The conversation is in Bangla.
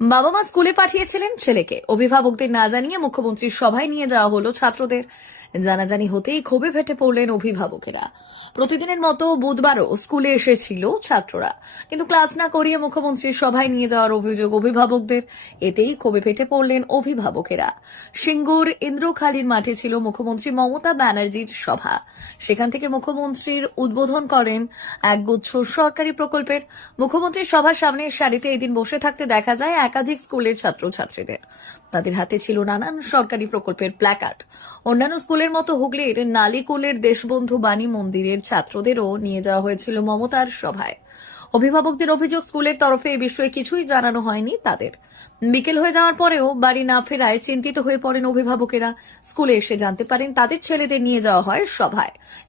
বাবা মা স্কুলে পাঠিয়েছিলেন ছেলেকে, অভিভাবকদের না জানিয়ে মুখ্যমন্ত্রীর সভায় নিয়ে যাওয়া হলো ছাত্রদের। জানাজানি হতেই ক্ষোভে ফেটে পড়লেন অভিভাবকেরা। প্রতিদিনের মতো বুধবারও স্কুলে এসেছিল ছাত্ররা, কিন্তু ক্লাস না করিয়ে মুখ্যমন্ত্রীর সভায় নিয়ে যাওয়ার অভিযোগ অভিভাবকদের। এতেই ক্ষোভে ফেটে পড়লেন অভিভাবকেরা। সিঙ্গুর ইন্দ্রখালির মাঠে ছিল মুখ্যমন্ত্রী মমতা ব্যানার্জির সভা। সেখান থেকে মুখ্যমন্ত্রীর উদ্বোধন করেন একগুচ্ছ সরকারি প্রকল্পের। মুখ্যমন্ত্রীর সভার সামনের সারিতে এদিন বসে থাকতে দেখা যায় একাধিক স্কুলের ছাত্রছাত্রীদের। তাদের হাতে ছিল নানান সরকারি প্রকল্পের প্ল্যাকার্ড। অন্যান্য স্কুলের মতো হুগলির নালিকুলের দেশবন্ধু বাণী মন্দিরের ছাত্রদেরও নিয়ে যাওয়া হয়েছিল মমতার সভায়। অভিভাবকদের অভিযোগ, স্কুলের তরফে এ বিষয়ে কিছুই জানানো হয়নি তাদের। বিকেল হয়ে যাওয়ার পরেও বাড়ি না ফেরায় চিন্তিত হয়ে পড়েন অভিভাবকেরা। স্কুলে এসে জানতে পারেন তাদের ছেলেদের নিয়ে যাওয়া হয় সভায়।